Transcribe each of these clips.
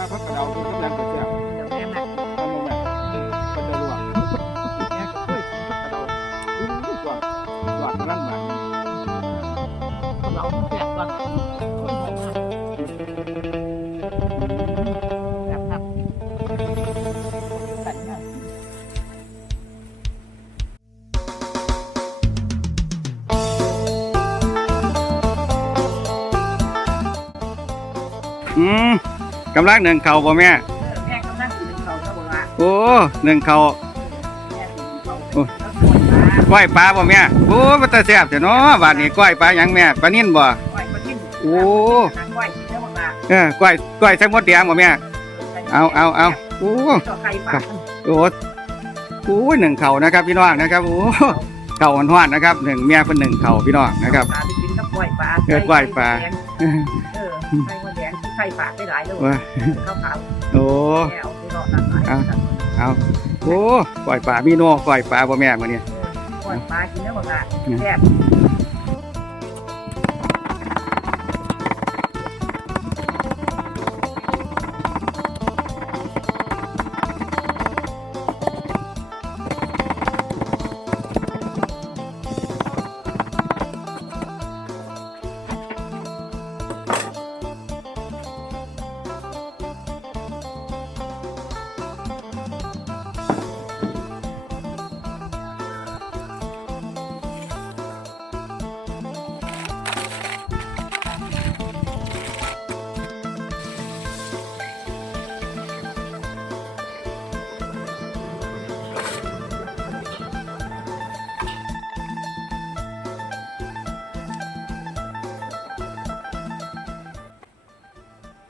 ว่าพักกระเดาำลังหนึ่งเข่าบ่แม่เออแม่กำลังกินเขาเขาบอกว่าโอ้หนึ่งเข่าแม่กินเขาโอ้แล้วปวดมาก้อยปลาบ่แม่ โอ้มันตาแซ่บเถอะเนาะบาดนี้ก้อยปลาหยังแม่ปลานิ่นบ่ ปล่อยมากินโอ้ นั่งไหวกินแล้วบอกว่าเออก้อยก้อยใส่หมดแดงบ่แม่ เอาเอาเอาโอ้ ต่อไข่ปากโอ้โอ้ยหนึ่งเข่านะครับพี่น้องนะครับ โอ้เข่าหวานๆนะครับหนึ่งเมียเป็นหนึ่งเข่าพี่น้องนะครับ ปลาไปกินกับกล้วยปลาเออกล้วยปลา เออไข่มดแดงไข่ปากได้หลายเลยว่าข้าวขาวโอ้แก้วที่เรานั่งหลายเอาโอ้ก้อยปลามีโน่ก้อยปลาบ่แม่มื้อนี้กล้วยปลากินแล้วบอกว่าแซ่บ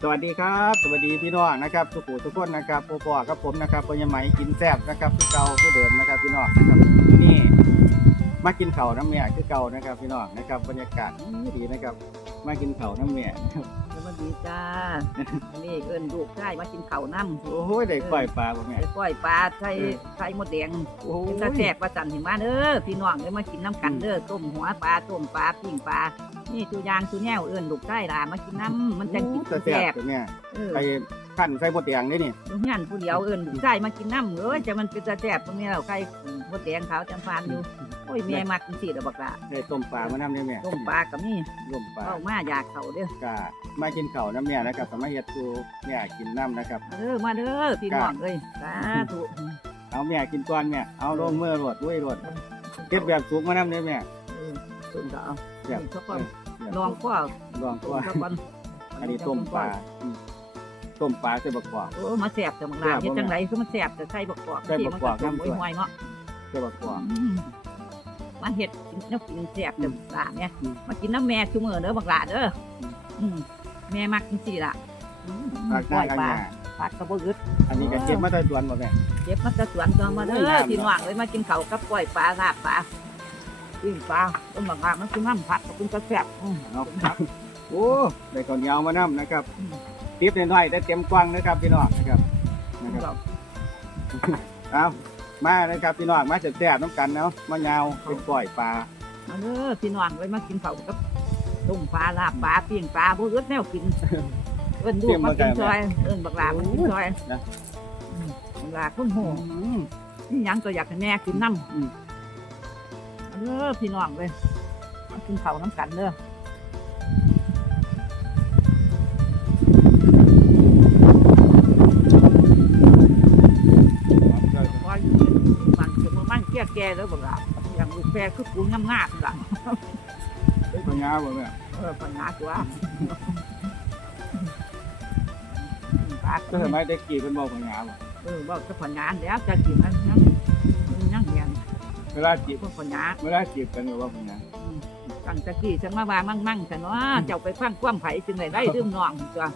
สวัสดีครับ สวัสดีพี่น้องนะครับทุกผู้ทุกคนนะครับพ่อพ่อกับผมนะครับปัญญาไหมกินแซ่บนะครับคือเก่าคือเดิมนะครับพี่น้องนะครับนี่มากินเข่าวน้ำเมียคือเก่านะครับพี่น้องนะครับบรรยากาศดีนะครับ มากินเข่าวน้ำเมียนะครับสวัสดีจ้านี่เอิ้นลูกชายมากินข้าวน้ำโอ้โหได้ก้อยปลาบ่แม่ไอ้กล้วยปลาไข่ไข่มดแดงโอ้โหเป็นตาแซ่บว่าจันถึงมาเด้อพี่น้องเด้อมากินน้ำกันเด้อต้มหัวปลาต้มปลาปิ้งปลา นี่ตัวยางตัวแนวเอิ้นลูกชายหลานมากินน้ำมันจังกินแต่แซ่แซ่บบตัวเนี่ยเออไปขั้นใส่หมดแดงนี่นี่ลูกงานผู้เดียวเอิ้นลูกชายมากินน้ำเอ้ยจะมันเป็นตาแซ่บตรงนี้เราไข่มดแดงขาวจังฟานอยู่โอ้ยแม่มักจังซี่ดอกบักละได้ต้มปลามาน้ำนี่แม่ต้มปลากับนี่ต้มปลาเข้ามาอยากเขาเด้อก็มากินเข่าวน้ำเมียนะครับสามารถเฮ็ดตูแม่กินน้ำนะครับมาเด้อมาเด้อพี่น้องเอ้ยสาธุเอาแม่กินก้อนแม่เอาลงมือรวดด้วยรวดเก็บแบบสุกมาน้ำเนี่ยแม่เออต้มก็เอาแบบนี่เขาก็แบบ ลองก็ลองต้ตัวมเขาก่อนอันนี้ต้มปลาอืมต้มปลาใส่บักกวางโอ้มาแสบแต่บางลาเฮ็ดจังไดคือมันแสบแต่ใส่บักกอกใส่บักกอกที่มันน้ำด้วย ห่วยๆเนาะใส่บักกวางอืมมาเฮ็ดกินแนวกินแสบแต่บางลาเนี่ยอืมมากินน้ำแม่ซุมื้อเด้อบางลาเด้ออม อืมแม่มักจังซี่ล่ะอืมปลาปล่อยอันปลาเนี้ยปลาก็บ่อึด อันนี้ก็เก็บมาใส่สวนบ่แม่เก็บมาแตะสวนก็มาเด้โอ้ยอน้ำพี่น้องเลยมากินข้าวกับกล้วยปลาลาบปลา ปิ้งปลาต้มบางลามันคือน้ำผัดกับคุณกระแซ่บอืมเนาะโอ้ได้ข้าวเหนียวมาน้ำนะครับอืมติบน้อยๆได้เต็มกว้างนะครับพี่น้องนะครับนะครับเอามานะครับพี่น้องมาแซ่บๆน้ำกันเนาะมะนาวเป็นปล่อยปลามาเด้อพี่น้องเลยมากินข้าวกับต้มปลาลาบปลาปิ้งปลาบ่อึดแนวกินเอิ้นลูกมากินซอยเอิ้นบักลามากินซอยนะอืมบักลาคนโหอืมนี่ยังก็อยากให้แม่กินน้อืมำ เออพี่น้องเลยมากินข้าวน้ำกันเด้อคอยอยู่มันจะมามั่นแก่แก่แล้วบอกว่าอย่างลูกแพรคือปูงามงามๆล่ะเป็นข้าวเหนียวบ่แม่เออปัญหาตัวปากก็ทำไมได้กี่เป็นบ่ข้าวเหนียวบ่เออบอกจะปัญหาแล้วจะกินมันยังยังเรียน เวลาจีบพวกปัญหาเวลาจีบกันหรือว่าข้าวเหนียวตั้งตะกี้ฉันมาว่ามั่งมั่งฉันว่าเจ้าไปฟังความไผ่จึงได้ได้ดื่มน้องจ้ะ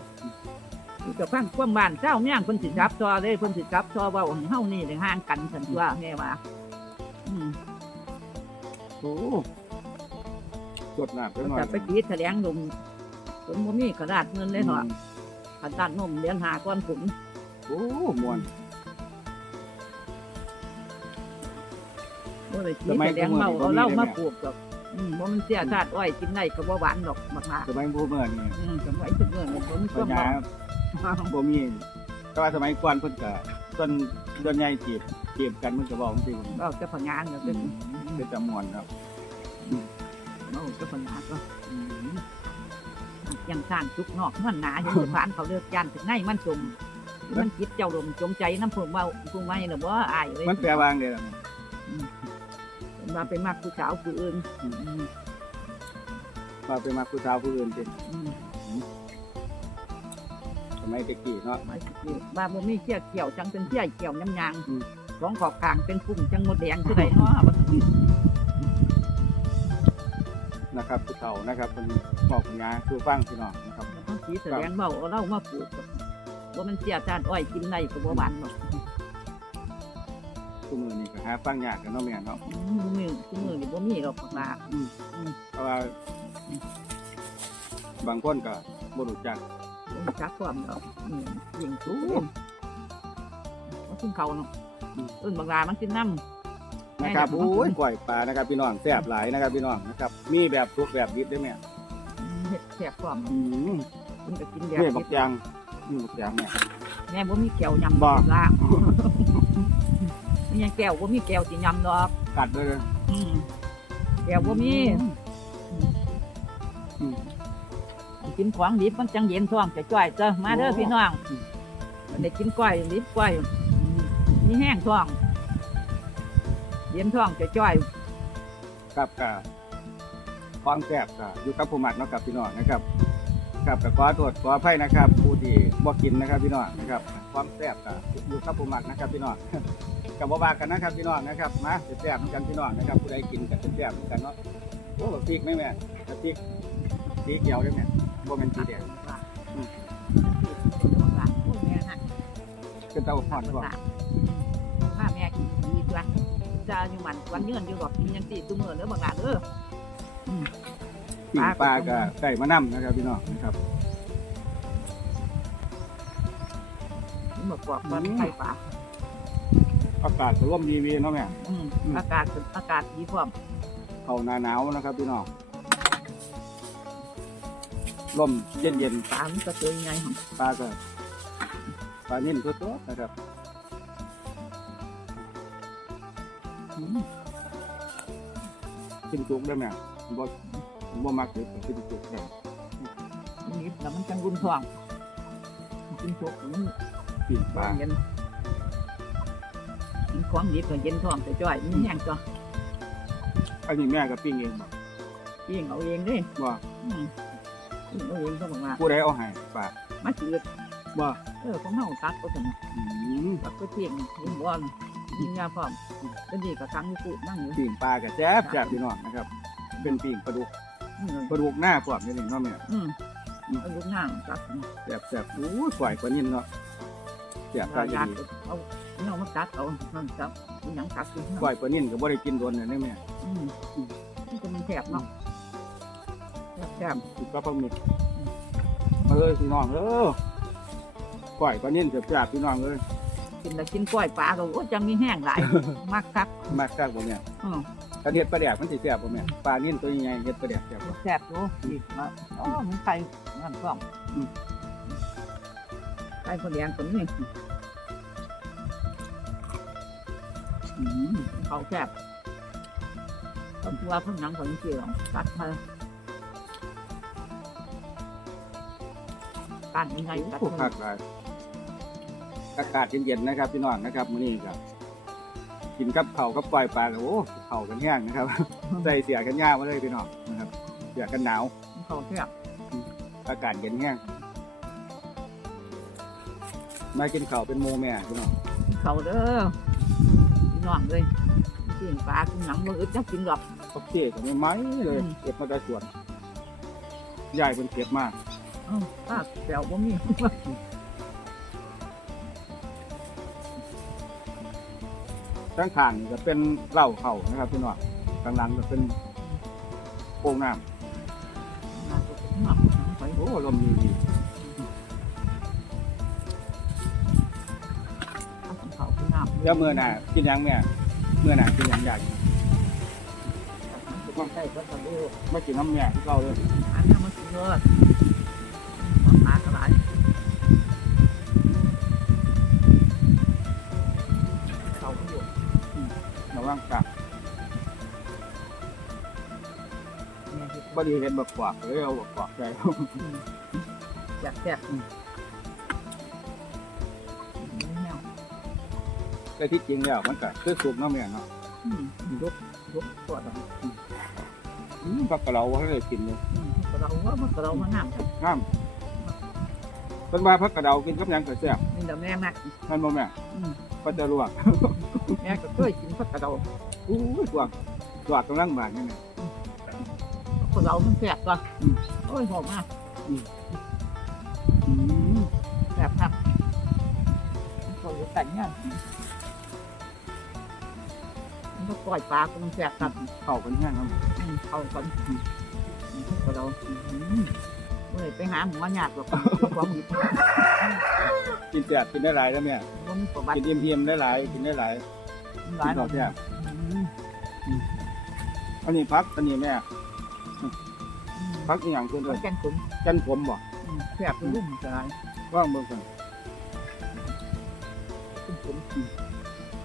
จะฟังความบ้านเจ้าเมี่ยงเพิ่นสิจับซอเลยเพิ่นสิจับซอเว้าให้เฮานี่ได้ห่างกันฉันตัวแม่ว่าอืมโอ้จดหนักไปหน่อยแต่ไปกีดแถลงนมผลบ่มีกระดาษเงินเลยเหรอขันตัดนมเลี้ยงหาก้อนผุนโอ้มวน บ่ได้กีดแถลงเมาเอาเหล้ามาปลูกดอกอืมบ่มันเสียชาติอ้อยกินได้ก็บ่หวานดอกมากสมัยผู้เมื่อนี่ๆอืมสมัยถึงเมื่อมันบ่มีคข้าววามเหนีหยววานบ่มีแต่ว่าสมัยก่อนเพิ่นก็ส่วนส่วนใหญ่จีบจีบกันมันก็บอกจริงเราจะผงานก็เป็นๆเป็นจำนวนครับเราจะผงานก็ยังสร้างจุกนอกมันหนาอยู่สานเขาเลือกยานถึงไงมันจมมันคิดเจ้าลมจมใจน้ำผงว่าผงไม่หรือว่าอายเลยมันแปลว่าจั่งเด้อ มาเป็นมากผู้สาวผู้อื่นว่าไปมาผู้สาวผู้อื่นติอืมสมัยตะกี้เนาะมาสิว่าบ่มีเชี่ยเกี่ยวจังเป็นเชี่ยเกี่ยวน้ำยางอืม สองขอบกลางเป็นปุ่มจังหมดแดงคือใดเนาะบัดนี้นะครับผู้เฒ่านะครับเพิ่นบอกปัญญาสู่ฟังพี่น้องนะครับต้องสีแสดงเบาเอาเหล่ามาปลูกว่ามันเสียจานอ้อยกินในก็บ่หวานหรอก ทุมือนี้ก็หาฟังยากกันเนาะแม่เนาะอืมมือคือมือนี่บ่มีหรอกปลาเพราะว่าบางคนก็บ่รู้จักบ่จักความดอกอืมยิงสูงมันขึ้นเขาเนาะอิ้นบางลามันกินน้ำนะครับโอ้ยกล้วยปลานะครับพี่น้องแซ่บหลายนะครับพี่น้องนะครับ มีแบบสุกแบบดิบด้วยแม่เฮ็ดแซ่บความอืมมันก็กินแบบเฮ้ยบักยางอืมบักยางแม่แม่บ่มีแก้วยำบ่ลา มีหยังแก้วบ่มีแก้วสิยำดอกกัดเลยเลยอืมแก้วบ่มีอืม กินของดิบมันจังเย็นท้องจะจ้อยเจ้ามาเด้อโอ้ พี่น้องมันได้กินก้อยดิบก้อยมีแห้งท้องเย็นท้องจะจ้อยครับกับความแซ่บกับอยู่กับผู้หมักเนาะครับพี่น้องนะครับกับกับขอโทษขออภัยนะครับ ผู้ที่บ่กินนะครับพี่น้องนะครับ ความแซ่บกับอยู่กับผู้หมักนะครับพี่น้อง กับบ่บากันนะครับพี่น้องนะครับมาแซ่บๆเหมือนกันพี่น้องนะครับผู้ใดกินกับแซ่บๆเหมือนกันเนาะโอ้พริกไหมแม่พริกสีเขียวด้วยแม่บ่แม่นสีแดงอืมเป็นเต้าหอดก่อนถ้าแม่กินดีกว่าจะอยู่มันวันยืนอยู่ดอกกินยังตีตุ้มเมือเด้อบางหลานเด้อปิ้งปลากับไก่มะน้ำนะครับพี่น้องนะครับหมกกรอบมันไข่ปลา อากาศก็ร่มดีวีเนาะแม่อืมอากาศอากาศดีพร้อมเข้าหนาหนาวนะครับพี่น้องร่มเย็นเย็นปลามันก็ตัวใหญ่หั่นๆปลาก็ปลานิ่มตัวๆนะครับอืมกินจุกได้ไหมบ่บ่มักเด็กกินจุกได้นิดแล้วมันจังรุนท้องกินสุกมันปิ้งปลาเย็นกิน ของดีก็เย็นท้องแต่จ้อยมันแห้งจ้ะอันนี้แม่ก็ปิ้งเองบ่ยิงเอาเองเด้บ่อืมยิงเอาเองก็บอกว่าผู้ใดเอาให้ปลามาจืดบ่เออของเฮาตัดก็ถึงอืมตัดก็เที่ยงยิงบอลยิงยาพร้อมเป็นดีกับทั้งอยู่นั่งอยู่ปิ้งปลาก็แซ่บแซ่บพี่น้องนะครับ เป็นปิ้งปลาดุกอืมปลาดุกหน้าพวกนี้นี่เนาะแม่อืมเอาลูกนั่งตัดแซ่บแซ่บๆอู้ยปล่อยกว่านิ่มเนาะแซ่บเราตาอยา กดีเอาเนามาตัดเอานั่นตัดมันหยังตัดอยู่ปล่อยปลานิ่มก็บ่ได้กินโดนเนี่ยได้แม่อืมมันก็มันแสบเนาะแสบกินกับปลาหมึกมาเลยพี่น้องเออปล่อยปลานิ่มแซ่บๆพี่น้องเลยกินแล้วกินกล้วยปลาก็โอ้จังมีแห้งหลาย มากครับมักคักบ่แม่อืมถ้าเฮ็ดปลาแดกมันสิแซ่บบ่แม่ปลานิ่มตัวใหญ่ๆเฮ็ดปลาแดกแซ่บบ่แสบอยู่อีกมาอ๋อมันไข่นั่นก็ไข่คนแดงตัวนี้ เขาแสบตอนที่ว่าเพิ่งหนังของเกี่ยวตัดมาการยังไงตัดโอ้มาคักหลายอากาศเย็นๆนะครับ พี่น้องนะครับมื้อนี้ก็กินกับข้าวกับปล่อยปลาก็โอ้เข้ากันแห้งนะครับ ใส่เสียกันยาวมาเลยพี่น้องนะครับเสียกันหนาวเขาแสบอากาศเย็นแห้งมากินข้าวเป็นโมแม่พี่น้องเขาเด้อพี่ น้องเลยกินปลากินหนังมืออึดจะกินหรอกโอเคก็ไม่ไหมเลยอืมเก็บมาได้สวนยายเป็นเก็บมากเอ้าป้าแซวบ่มีทั้งข้างนี่ก็เป็นเหล้าเข่านะครับพี่น้องข้างหลังก็เป็นโป่งน้มาตัวเป็นหนักไปำโอ้ลมดีดี แล้วมื่อหน่ะกินยังเมื่มือหน่ะกินยังใหญ่ความใช่ก็ทำได้ไม่กินน้ำเม่ที่เราเลยอันนี้มันกินเยอะความตาก็หลายเขาอยู่ระวังปากบ่ดีเห็นบบกกวากเลยเอาแบบกกวากใจอยากแจก แต่ที่จริงแล้วมันก็คือสุกเนาะแม่เนาะอืมยกยกปวดอะอืมผักกะเหลาบ่ได้กินเลยอืมเราว่ามันเรามันงามครับงามเพิ่นว่าผักกะเหลากินกับหยังก็แซ่บนี่เดี๋ยวแม่มักนั่นบ่แม่อืมก็จะลวกแม่ก็เคยกินผักกระเดาอู้ยลวกลวกกำลังบานนี่แม่ผักกระเดามันแซ่บก่ะอืมโอ้ยหอมมากอืมแซ่บครับมันก็อยู่กันเนี่ ยมันก็ปล่อยปลาก็มันแซ่บครับเข้ากันแห้งครับอืมเอาก่อนอืมผักกระเดาอืมเฮ้ยไปหาหมอหยาดหรอกความหยิบกินแซ่บกินได้หลายแล้วแม่มันประวัติกินเอี่ยมๆได้หลายกินได้หลายหลายกินข้าวแซ่บอืมอันนี้พักอันนี้แม่อืมพักอีหยังเพิ่นมัเอิ้นนแกงขมกันผมบ่อืมแซ่บเป็นรุ่มจะไรว่างเบิ่งกันเป็นขม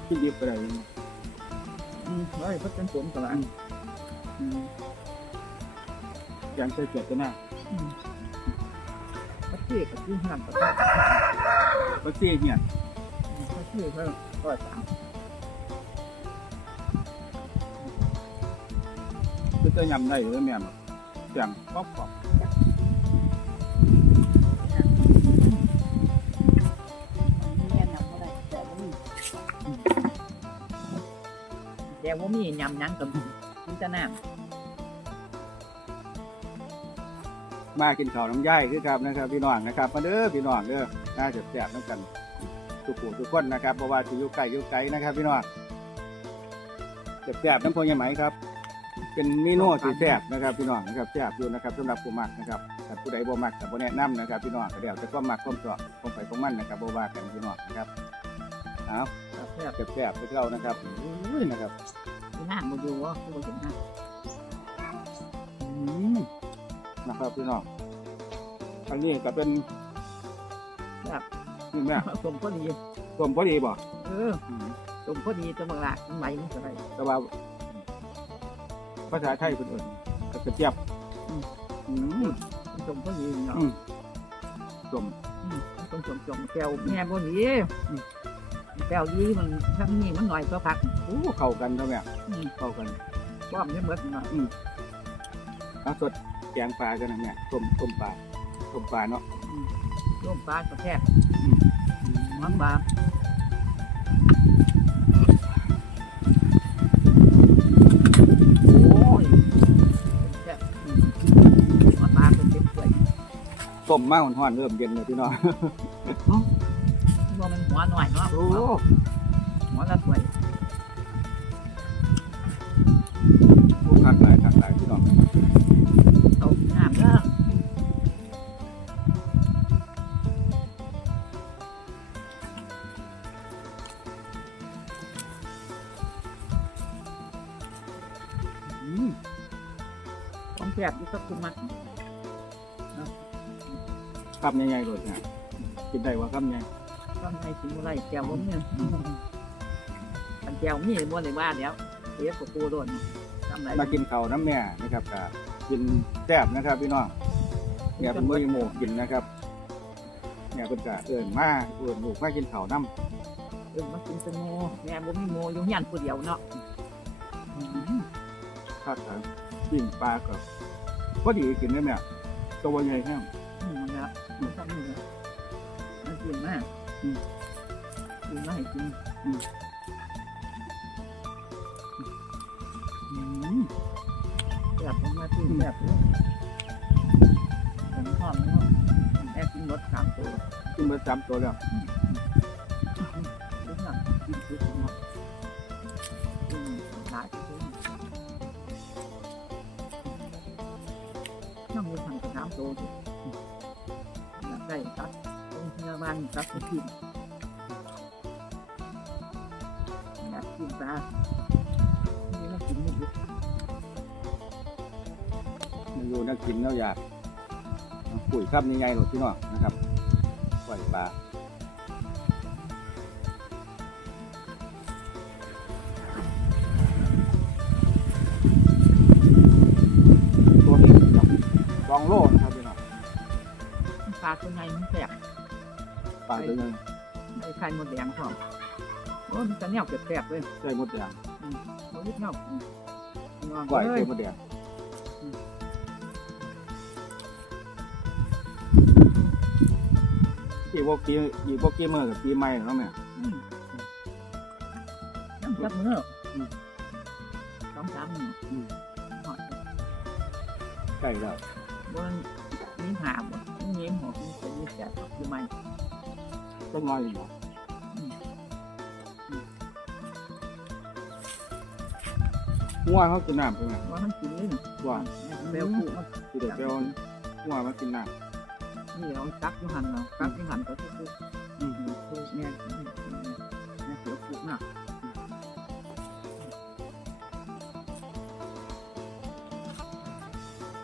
ที่ดิบก็ได้อืม เฮ้ยพักเป็นขมจะไรอืมแกงใส่เกลือก็น่าพักเที่ยกับที่ห้ามกับข้าวบักซี่เนี่ยพักเที่ยเขาก็สามคือจะยำได้หรือแม่แบบแกงกรอบกรอบ มียำหยังกับกินแต่น้มากินข้าวน้ำย่ายคือครับนะครับ พี่น้องนะครับมาเด้อพี่น้องเด้อน่าจะแซ่บๆน้ำกันทุกผู้ทุกคนนะครับเพราะว่าที่อยู่ไกลอยู่ไกลนะครับ พี่น้องแซ่บๆน้ำพงยไหมครับ เป็นเมนูที่แซ่บนะครับ พี่น้องนะครับแซ่บอยู่นะครับสำหรับผู้มักนะครับถ้าผู้ใดบ่มักแต่บ่แนะนำนะครับพี่น้องก็เดี๋ยวจะก็มักความชอบความไปของมันนะครับบ่ว่ากันพี่น้องนะครับเอาำแซ่บแซ่บๆไปเรานะครับอุ้ยนะครับ ที่น้ำมาดูว่าผู้ชมนะอืมนะครับพี่น้องอันนี้ก็เป็นแบบนี่แม่สมพอดีต้มพอดีบ่เอออืมสมพอดีจะมาละไหมมันจะไรแต่ว่าภาษาไทยเป็นอื่นก็จะเจียบอืมอืมสมพอดีเนาะอืมต้มต้องสมสมแก้วแม่บนนี้ แก้วดีมันทั้งนี้มันหน่อยก็พักโอ้เข้ากันเท่าแม่อืมเข้ากันป้อมเนี่ยเหมือนเนาะเอาสดแกงปลากันนะแม่ต้มต้มปลาต้มปลาเนาะร่วมปลากระแทกอืมหมันปลาโอ้ยแซ่บหมันปลาเป็นเต็มถ้วยต้มมาห่อนๆเริ่มเย็นเลยพี่น้องว่ามัน หัวหน่อยเนาะโอ้หัวละถ้วยโหคักหลายคักหลายพี่น้องเอาน้ำเด้ออืมของแซ่บนี่ก็คุมมาคำใหญ่ๆเลยเนี่ยกินได้ว่าคำใหญ่ ก็ให้กินอะไรแก้วผมเนี่ยอันแก้วมีบ่ได้ว่าเดี๋ยวเสียกับปูโดนทำไรมากินข้าวน้ำแม่นะครับก็กินแซ่บนะครับพี่น้องเนี่ยเป็นมือหมูกินนะครับเนี่ยเป็นกะเอิญมาเอิญลูกมากินข้าวน้ำเออมากินสโมแม่บ่มีโมอยู่เฮียนผู้เดียวเนาะภาคกลางปิ้งปลาก็พอดีกินได้ไหมตัวใหญ่แค่อื มาให้กินอืมแบบผมมาที่แบบนี้ผมชอบเนาะแม่กินรสสามตัวกินเบอร์สามตัวแล้วทุกอย่างกินทุกอย่างอืมหลายที่สุดน้ำมันทำกับน้ำโตดิอยากได้ตัดโรงพยาบาลตัดไป สะนี่น่ากินนี่มันอยู่น่ากินแล้วอยากปุ๋ยครับยังไงหนูพี่น้องนะครับปล่อยปลาตัวนี้สองโลนะครับพี่น้องปลาตัวไหงมันแสบปลาตัวไหงไอ้ไข่หมดแดงครับ โอ้มันจะแนวแสบๆเลยใส่หมดแดงมันนิดแนวอืมนอนก้อยเลใส่ยหมดแดงอีกพวกกี้อีกพวกกี้มือกับปีใหม่เนาะแม่อืมน้ำจับมืออมสองสามมืออืมหอดใกล้แล้วบนนิ้มหาบนนิ้มหัวมันจะมีแสบอยู่ไหมต้องน้อยอยู่อื ง่วงเขากินน้ำใช่ไหมว่ามันกินเลยนะว่าเบลกูมันคือเดี๋ยวไปเอาง่วงมากินน้นี่เอาตักอยู่หันเนาะตักอยู่หันก็คือคือำอืมคือเนี่ยเนี่ยเสือผูกน่ะ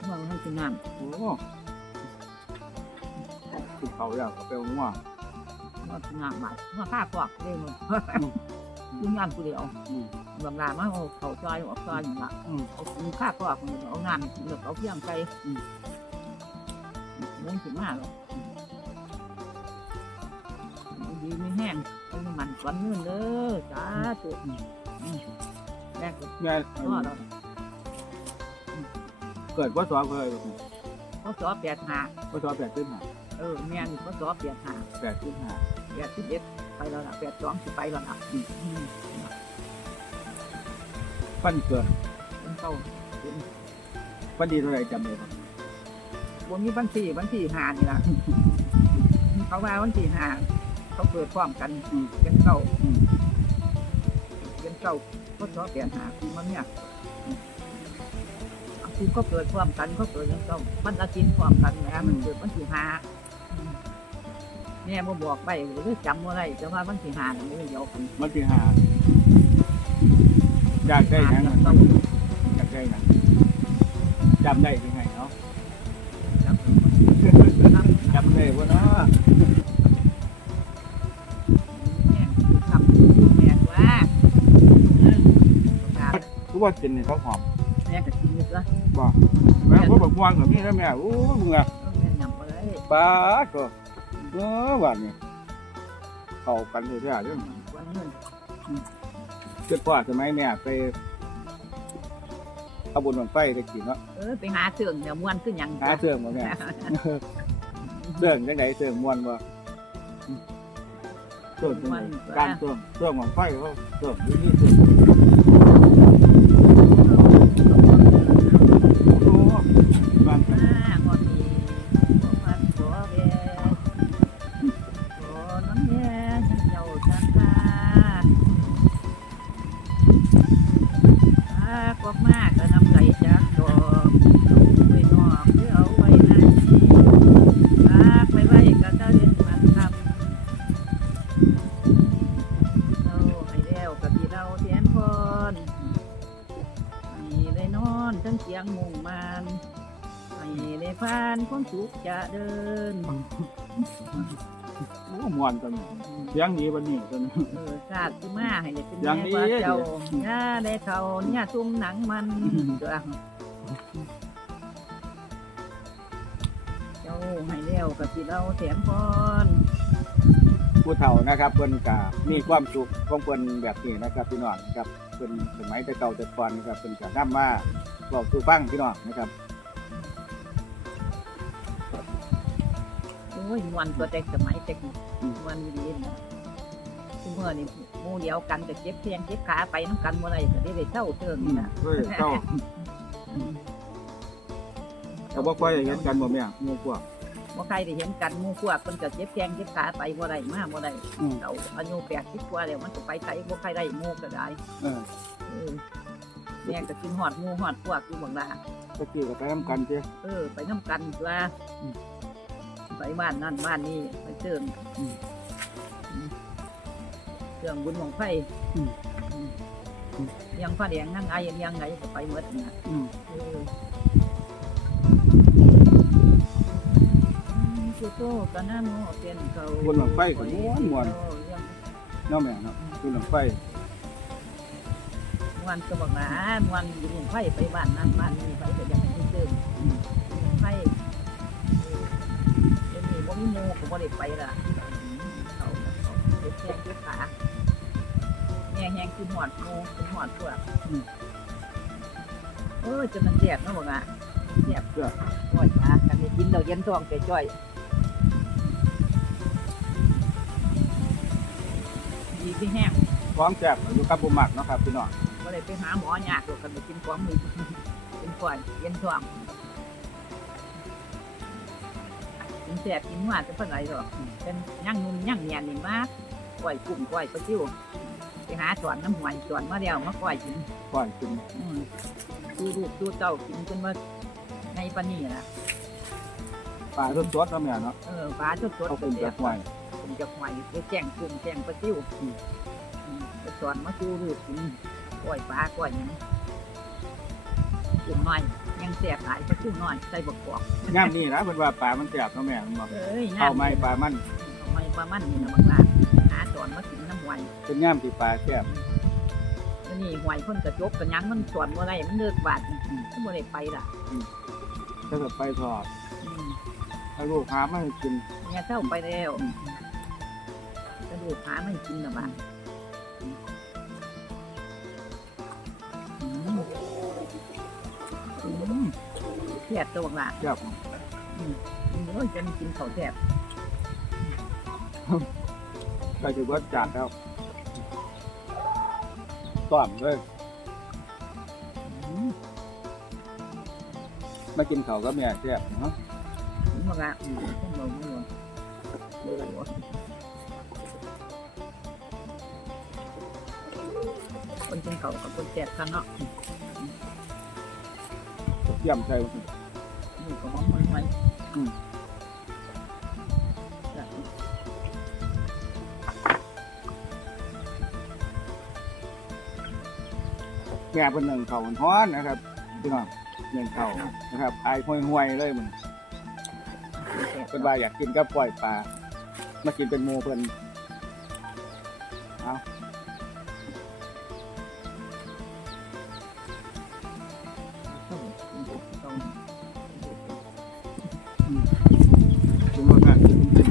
ว่าให้กินน้โอ้กินเขาอยากก็ไปเอาง่วงำว่ากินน้ำมาว่าข้าปอกเลยมึง กินน้ำกูเดียวอืมบางรายมาเอาเขาซอยออกซอยอย่างละอืมเอากินข้าปอกมันเอาน้ำกินแล้วเอาเพียงไปมึงถึงมากหรอกดีไม่แห้งเอาน้ำมันก้อนเงินเด้อจ้าตัวแรกก็แม่พ่อเราเกิดว่าสอบเคยเขาสอบแปดหาว่าสอบแปดขึ้นหาเออแม่นี่เขาสอบแปดหาแปดขึ้นหาแปดสิบเอ็ด ไปแล้วล่ะแปดสองสิไปแล้วล่ะอืมฟันเกิดเป็นเก้าฟันดีเท่าไหรจำเลยครับบนนี้วันที่วันที่หานี่ล่ะเขาว่าวันที่หาเขาเปิดพร้อมกันอืมเป็นเก้าอืมเป็นเก้าเขาสอบแปดหาคือมันเนี่ยคือเขาเปิดพร้อมกันเขาเปิดยังเก้ามันอาทิตย์พร้อมกันนะมันเกิดวันที่หาอืม แม่บ่บอกไปหรือจำว่าไรแต่ว่าวันที่หาน่ะไม่ได้เดียวกันมันที่หาอยากได้ยังไงต้องอยากได้ยังจำได้ยังไงเนาะจำจำได้ว่าเนาะแม่ทำแม่ว่าเออประกาศทุกว่ากินเนี่ยเขาหอมแม่ก็กินอยู่ละบอกแม่เขาบอกวางกับนี่แล้วแม่โอ้มึงอะเออแม่นำไปเลยปลาก็ เออหวานนี่เข้ากันเลยใช่ไหมวันเงินเกิดพ่อสมัยแม่ไปเอาบุญบังไฟไปกินเนาะเออไปหาเสื่องเนี่ยม้วนขึ้นยังหาเสื่องบ่แม่เสื่องจังไหนเสื่องมวนบ่เสื่องจังไหนการเสื่องเสื่องบังไฟเขาเสื่องอยู่นี่เสื่อง เสียงมุ่งมานให้ได้ผ่านความสุขจะเดินโอ้มวนจังเสียงดีวันนี้จังเออศาสตร์ที่มาให้ได้เป็นอย่างแม่นี้ว่าเจ้าเดี๋ยวย่าได้เขาเนี่ยตุ้มหนังมันเจ้าเจ้าให้แล้วกับที่เราเทียนพร ผู้เฒ่านะครับเพิ่นก็มีความสุขของเพิ่นแบบนี้นะครับพี่น้องนะครับ เพิ่นสมัยแต่เก่าแต่ก่อนนะครับเพิ่นก็นำมาบอกสู่ฟังพี่น้องนะครับโอ้ยมวนตัวเด็กสมัยเด็กมวนดีนะทุกเมื่อนี่หมู่เดียวกันจะเจ็บเพียงเจ็บขาไปน้ำกันเมื่อไรก็ได้ได้เท่าเทิงนี่นะเฮ้ยเจ้าแต่ว่าค่อยเห็นกันบ่แม่หมู่พวกว่า ใครได้เห็นกันหมู่พวกคนก็เจ็บเพียงเจ็บขาไปเมื่อไรมาเมื่อไรอืม เราอายุแปดสิบกว่าแล้วมันก็ไปไกลบ่ใครได้หมู่ก็ได้เออเออแม่ก็กินหอดหมู่หอดพวกอยู่บางลา ตะกี้ก็ไปนํกันเจ้ เออ ไปน้ำกันตัวอืมไปบ้านนั่นบ้านนี้ไปเติมอืมอืมเครื่องบุญของไฟอืมอืมอืมยังผ้าแดงนั่งไงยังไงก็ไปหมดนะอืมเออ สุโตกะนาโนเป็นเขาบนหลังไฟก็ม่วนม่วนเนาะแม่เนาะบนหลังไฟม้วนก็บอกนะม้วนบุญของไฟไปบ้านนั่นบ้านนี้ไปแต่ยังไม่เติมอืมไฟเออเดี๋ยวนี้บ่มีหมูก็บ่ได้ไปละเขาเขาเจ็บแข้งเจ็บขาแห้งแห้งคือหอดหมูคือหอดพวกเออจะมันแสบเนาะบอกอะแสบเกือก้อยปลากันได้กินเราเย็นท้องใจจ้อย ดีที่แห้งของแซ่บอยู่กับบุหมักเนาะครับพี่น้องก็เลยไปหาหมอยากหรอกกันไปกินของมือกินก่อนเย็นท้องกินแสบกินหวานจะเป็นไรหรอกเป็นย่างนุ่มย่างเนียนนี่มากก้อยกุ้งก้อยปลาซิวไปหาสวนน้ำหวานสวนมาแล้วมาก้อยกินก่อนกินอืมดูลูกดูเต้ากินจนว่าในปานนี่นะปลาสดๆเนาะแม่เนาะเออปลาสดสดเขาเป็นจากหวย ผมจะหวยไปแจ้งกุ้งแจ้งปลาซิวอืมไปสอนมาดูลูกกินก้อยปลาก้อยหยังกุ้งน้อย ยังแสบหลายปลาซิวน้อยใส่บกกอกย่ามนี่นะเพิ่นว่าปลามันแซ่บเนาะแม่มันบอกเอ้ยเข้าไม้ปลามันเอาไม้ปลามันนี่นะบางลาหาสอนมากินน้ำหวยเป็นย่ามที่ปลาแซ่บแล้วนี่หวยเพ่นกระจกกระยังมันสอนว่าไรมันเลิกบาดก็บ่ได้ไปล่ะถ้าเกิดไปทอดอืมถ้าลูกหามาให้กิน เนี่ยเจ้าไปแล้ว กระดูกขาไม่กินหรอบ้านอืมอืมแซ่บตัวละแซ่บโอ้ยจะกินข้าวแซ่บก็ถือว่าจัดแล้วต้อมเลยอืมมากินข้าวก็แม่แซ่บเนาะถึงบอกละอืมต้องลงไม่ลง คนกินข้ากับคนแซ่กันเนาะเยี่ยมใจนี่ก็มองมันไว้อืมจ้แม่เป็นหนึ่งเขามันฮ้อนนะครับพี่น้องหนึ่งเขานะครับขายห่วยๆเลยมันเป็นว่าอยากกินก็ปล่อยปลามากินเป็นหมูเพิ่น ถึงว่ากันยืนเลี้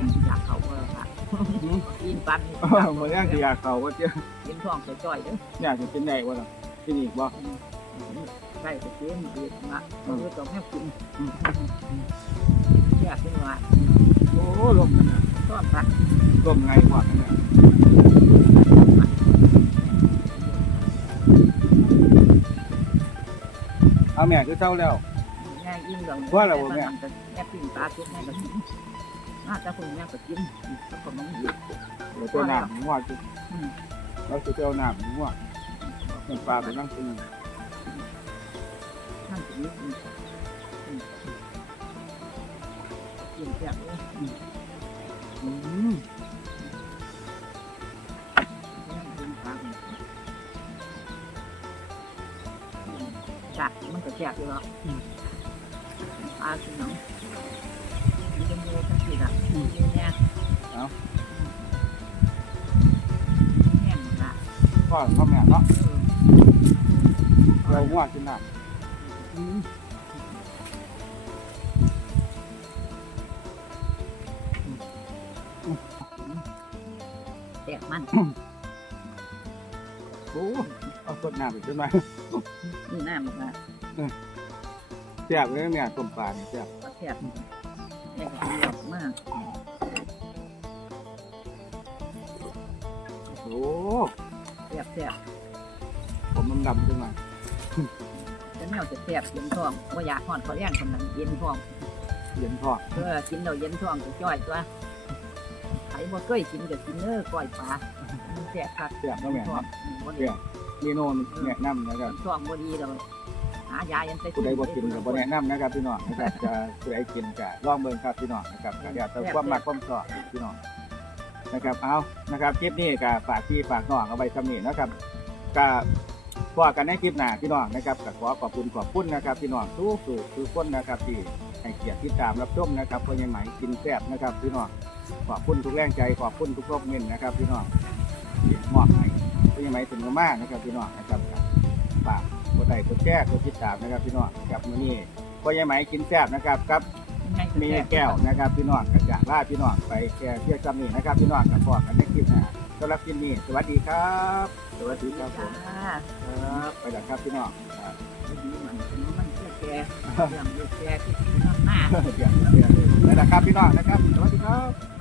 ยงอยากเขาเออค่ะกินปันเมื่อแรกที่อยากเขาก็เจ้ากินท้องจ่อยๆเด้ออยากจะกินไหนวะล่ะกินอีกบ่ใช่ก็เจ๊มันเด็ดมาอืมเออต้องให้กินอยากกินว่าโอ้ลมนั่นนะต้อนพักลมไงกว่านั่นน่ะเอาแม่คือเจ้าแล้ว แม่ยิ่งเราว่าแล้วบ่แม่แม่ปิ้งปลาทุกแม่ก็กินน่าจะคุณแม่ก็กินแล้วก็น้องหยิบเดี๋ยวตัวน้ำหัวจุอืมเราจะเอาน้ำหัวน้ำปลาไปนั่งกินนั่นกินนิดนึงอืมกินแซ่บเลยอืมจัดมันก็แซ่บอยู่แล้ว ปลาคือหนังมันจะมูทั้งสี่ละมีเนี่ยแห้งละพ่อพ่อแม่เนาะเออเราหัวกินน้อืมแซ่บมันำโอ้เอาสดน้ำอีกขึ้นมา นี่น้ำมันละ แซ่บเลยแม่ต้มปลาเนี่ยแซ่บก็แซ่บแซ่บก็เยอะมาก โอ้แซ่บแซ่บผมมันดำขึ้นมาจะแนวจะแซ่บเย็นท้องว่าอยากหอดเขาแย่งคนนั้นเย็นท้องเย็นทอดเออกินเราเย็นท้องจะจ้อยตัวไผบ่เคยกินก็กินเด้อก้อยปลามันแซ่บคักแซ่บแล้วแม่ท้องเนาะอืมบ่แซ่ได้บมีโน่นแนะนำนะครับท้องบ่ดีเราหายายังใส่ผู้ใดบ่กินก็บ่แนะนำนะครับพี่น้องนะครับจะผู้ใดกินก็ลองเบิ่งครับพี่น้องนะครับก็เดี๋ยวแต่ความมักความชอบพี่น้องนะครับเอานะครับคลิปนี้ก็ฝากพี่ฝากน้องเอาไว้สำนี้นะครับก็พอกันในคลิปหน้าพี่น้องนะครับก็ขอขอบคุณขอบคุณนะครับพี่น้องทุกสู่ทุกคนนะครับที่ให้เกียรติติดตามรับชมนะครับเพราะยังไหมกินแซ่บนะครับพี่น้องขอบคุณทุกแรงใจขอบคุณทุกคอมเมนนะครับพี่น้องมอบให้เพราะยังไหมถึงมากนะครับพี่น้องนะครับฝาก กดไลค์กดแชร์กดติดตามนะครับพี่น้องกับมื้อนี้ก็ยังไหมกินแซ่บนะครับกับยังไงมีแก้วนะครับพี่น้องกับจากล่าพี่น้องไปแก่เที่ยวจำนี่นะครับพี่น้องกับพ่อกันในคลิปหน้าสำหรับคลิปนี้สวัสดีครับ สวัสดีครับผมจ้าครับไปแล้วครับพี่น้องครับดีมันเป็นมันแก่แก่เรื่องแก่ที่น้ำหน้าเดี๋ยวเดี๋ยวเดี๋ยวไปแล้วครับพี่น้องนะครับสวัสดีครับ